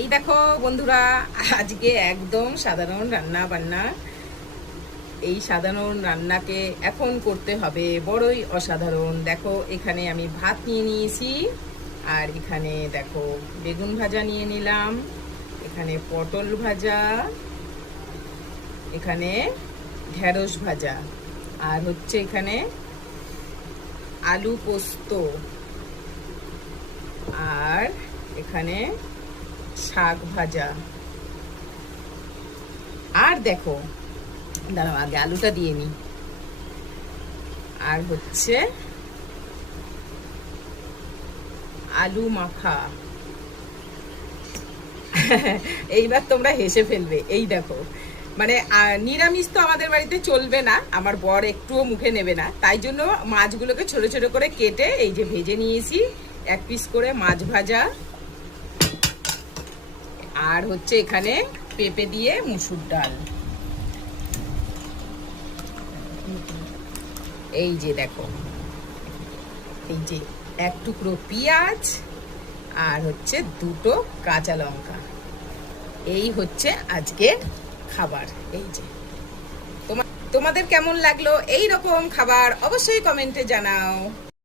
এই দেখো বন্ধুরা, আজকে একদম সাধারণ রান্না বান্না। এই সাধারণ রান্নাকে এখন করতে হবে বড়ই অসাধারণ। দেখো এখানে আমি ভাত নিয়ে নিয়েছি, আর এখানে দেখো বেগুন ভাজা নিয়ে নিলাম, এখানে পটল ভাজা, এখানে ঢেঁড়স ভাজা, আর হচ্ছে এখানে আলু পোস্ত, আর এখানে শাক ভাজা। আর দেখো, দাঁড়াও আগে আলুটা দিয়ে নি। আর হচ্ছে আলু মাখা। এইবার তোমরা হেসে ফেলবে। এই দেখো, মানে নিরামিষ তো আমাদের বাড়িতে চলবে না, আমার বর একটুও মুখে নেবে না, তাই জন্য মাছগুলোকে ছোট ছোট করে কেটে এই যে ভেজে নিয়েছি, এক পিস করে মাছ ভাজা। আর হচ্ছে এখানে পেঁপে দিয়ে মুসুর ডাল। এই যে দেখো, এই যে এক টুকরো পেঁয়াজ, আর হচ্ছে দুটো কাঁচা লঙ্কা। এই হচ্ছে আজকের খাবার। এই যে তোমাদের কেমন লাগলো এই রকম খাবার অবশ্যই কমেন্টে জানাও।